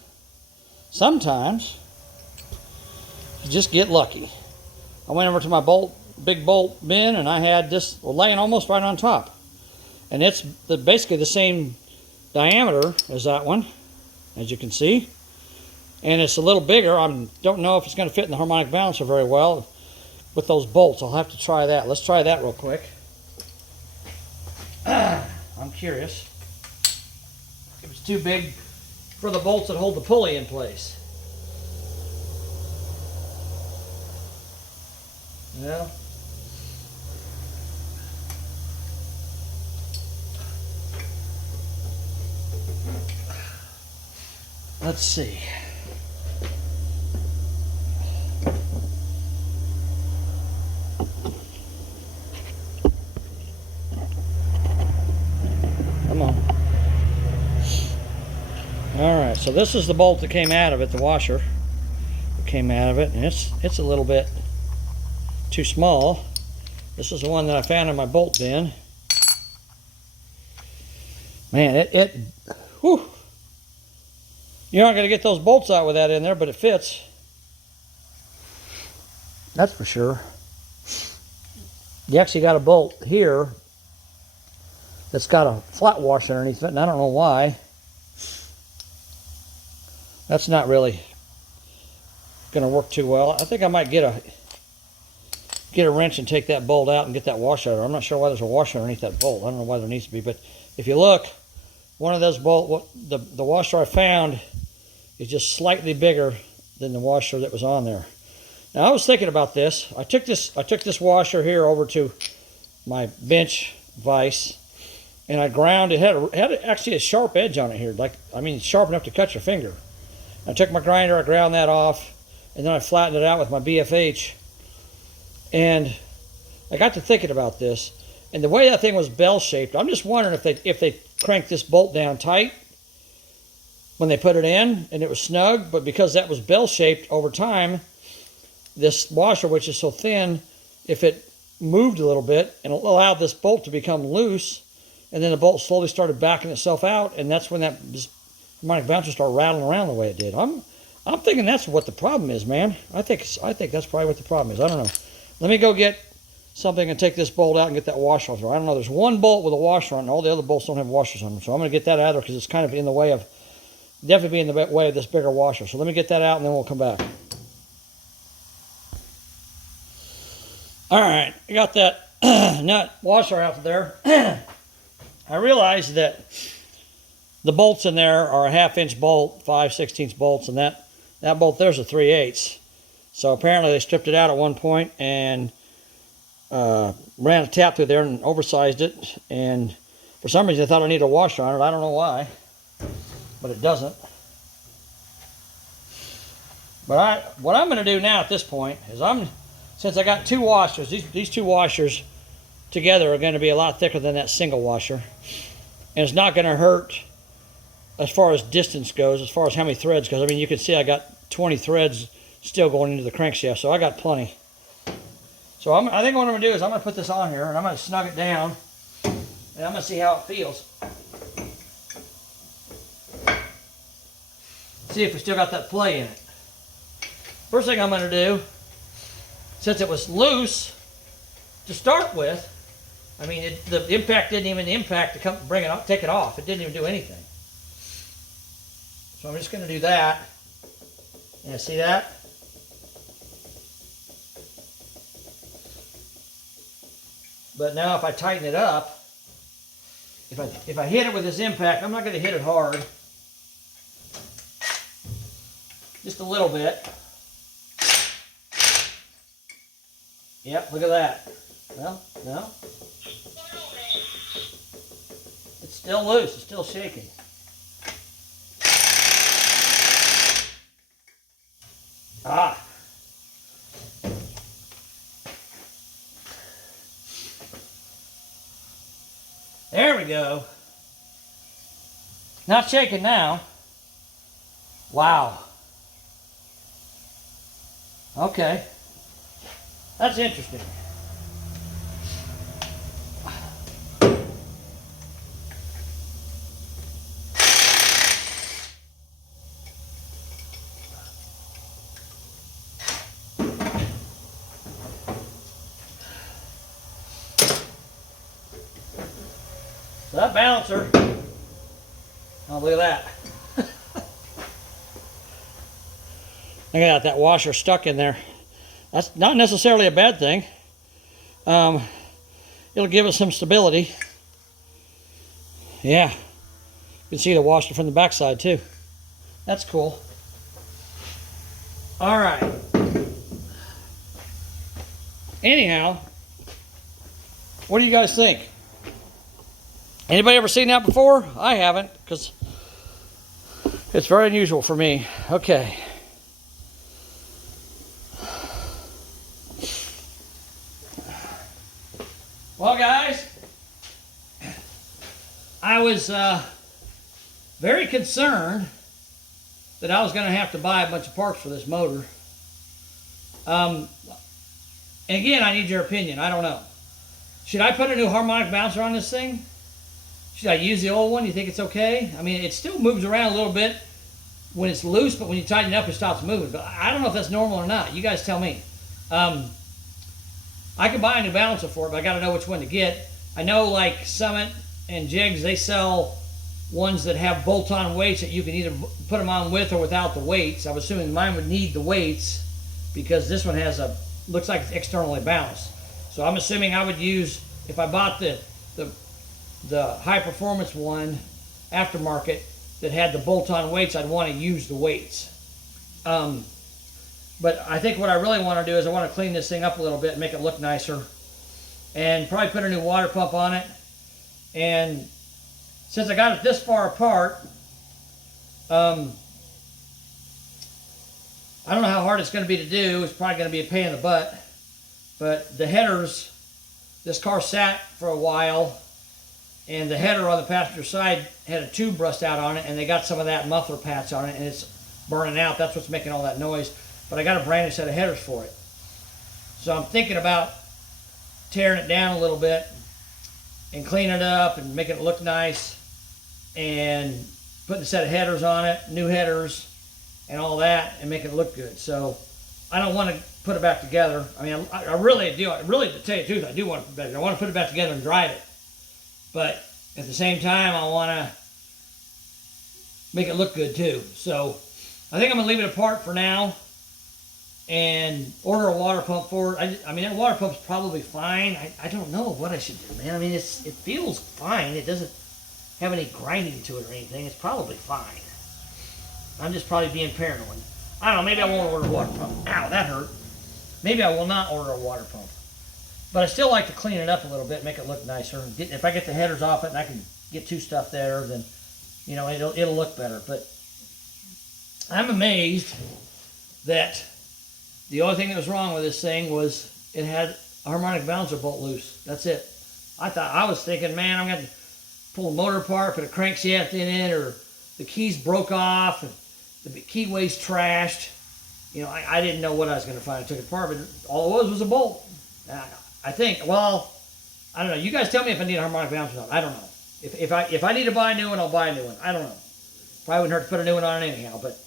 sometimes you just get lucky. I went over to my big bolt bin, and I had this laying almost right on top. And it's basically the same diameter as that one, as you can see. And it's a little bigger. I don't know if it's going to fit in the harmonic balancer very well with those bolts. I'll have to try that. Let's try that real quick. I'm curious if it's too big for the bolts that hold the pulley in place. Well, let's see. Come on. All right, so this is the bolt that came out of it, the washer that came out of it, and it's a little bit too small. This is the one that I found in my bolt bin. Man, whew. You're not going to get those bolts out with that in there, but it fits. That's for sure. You actually got a bolt here that's got a flat washer underneath it, and I don't know why. That's not really going to work too well. I think I might get a wrench and take that bolt out and get that washer out. I'm not sure why there's a washer underneath that bolt. I don't know why there needs to be, but if you look, one of those the washer I found is just slightly bigger than the washer that was on there. Now I was thinking about this. I took this washer here over to my bench vise, and I ground it. Had actually a sharp edge on it here, sharp enough to cut your finger. I took my grinder, I ground that off, and then I flattened it out with my BFH. And I got to thinking about this, and the way that thing was bell-shaped, I'm just wondering if they cranked this bolt down tight when they put it in, and it was snug, but because that was bell-shaped over time, this washer, which is so thin, if it moved a little bit and allowed this bolt to become loose, and then the bolt slowly started backing itself out, and that's when that harmonic bouncer started rattling around the way it did. I'm thinking that's what the problem is, man. I think that's probably what the problem is. I don't know. Let me go get something and take this bolt out and get that washer off there. I don't know. There's one bolt with a washer on it. All the other bolts don't have washers on them. So I'm going to get that out of there because it's kind of in the way of, definitely be in the way of this bigger washer. So let me get that out and then we'll come back. All right. I got that nut washer out there. I realized that the bolts in there are a 1/2-inch bolt, 5/16 bolts, and that bolt there's a 3/8. So apparently they stripped it out at one point and ran a tap through there and oversized it. And for some reason I thought I needed a washer on it. I don't know why, but it doesn't. But what I'm going to do now at this point is since I got two washers, these two washers together are going to be a lot thicker than that single washer. And it's not going to hurt as far as distance goes, as far as how many threads goes. I mean, you can see I got 20 threads still going into the crankshaft, so I got plenty. So I think what I'm going to do is I'm going to put this on here, and I'm going to snug it down, and I'm going to see how it feels. See if we still got that play in it. First thing I'm going to do, since it was loose to start with, I mean, the impact didn't even impact to come bring it up, take it off. It didn't even do anything. So I'm just going to do that. Yeah, see that? But now if I tighten it up, if I hit it with this impact, I'm not going to hit it hard. Just a little bit. Yep, look at that. Well, no. It's still loose. It's still shaking. Ah. There we go. Not shaking now. Wow. Okay. That's interesting. So that balancer, oh, look at that. I got that washer stuck in there. That's not necessarily a bad thing. It'll give us some stability. Yeah, you can see the washer from the backside too. That's cool. All right. Anyhow, what do you guys think? Anybody ever seen that before? I haven't, because it's very unusual for me. Okay. Well, guys, I was very concerned that I was going to have to buy a bunch of parts for this motor. And again, I need your opinion. I don't know. Should I put a new harmonic bouncer on this thing? Should I use the old one? You think it's okay? I mean, it still moves around a little bit when it's loose, but when you tighten it up, it stops moving. But I don't know if that's normal or not. You guys tell me. I could buy a new balancer for it, but I got to know which one to get. I know like Summit and Jigs, they sell ones that have bolt-on weights that you can either put them on with or without the weights. I'm assuming mine would need the weights because this one has looks like it's externally balanced. So I'm assuming I would use, if I bought the high performance one aftermarket that had the bolt-on weights, I'd want to use the weights. But I think what I really want to do is I want to clean this thing up a little bit and make it look nicer, and probably put a new water pump on it. And since I got it this far apart, I don't know how hard it's going to be to do. It's probably going to be a pain in the butt. But the headers, this car sat for a while, and the header on the passenger side had a tube rust out on it, and they got some of that muffler patch on it, and it's burning out. That's what's making all that noise. But I got a brand new set of headers for it. So I'm thinking about tearing it down a little bit and cleaning it up and making it look nice and putting a set of headers on it, new headers and all that, and making it look good. So I don't want to put it back together. I mean, I really do. To tell you the truth, I do want to put it back together. I want to put it back together and drive it. But at the same time, I want to make it look good too. So I think I'm going to leave it apart for now and order a water pump for it. I mean, that water pump's probably fine. I don't know what I should do, man. I mean, it feels fine. It doesn't have any grinding to it or anything. It's probably fine. I'm just probably being paranoid. I don't know. Maybe I won't order a water pump. Ow, that hurt. Maybe I will not order a water pump. But I still like to clean it up a little bit, make it look nicer. If I get the headers off it and I can get two stuff there, then, you know, it'll look better. But I'm amazed that the only thing that was wrong with this thing was it had a harmonic balancer bolt loose. That's it. I was thinking, man, I'm going to pull the motor apart, put a crankshaft in it, or the keys broke off, and the keyway's trashed. You know, I didn't know what I was going to find. I took it apart, but all it was a bolt. I think, well, I don't know. You guys tell me if I need a harmonic balancer or not. I don't know. If I need to buy a new one, I'll buy a new one. I don't know. Probably wouldn't hurt to put a new one on it anyhow, but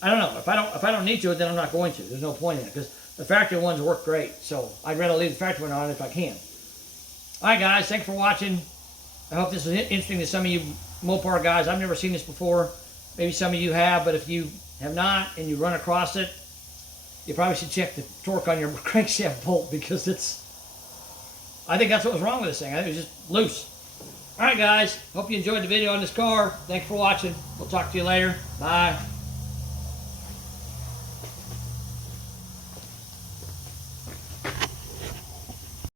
I don't know. If I don't need to, then I'm not going to. There's no point in it because the factory ones work great. So I'd rather leave the factory one on if I can. All right, guys. Thanks for watching. I hope this was interesting to some of you Mopar guys. I've never seen this before. Maybe some of you have, but if you have not and you run across it, you probably should check the torque on your crankshaft bolt because I think that's what was wrong with this thing. I think it was just loose. All right, guys. Hope you enjoyed the video on this car. Thanks for watching. We'll talk to you later. Bye.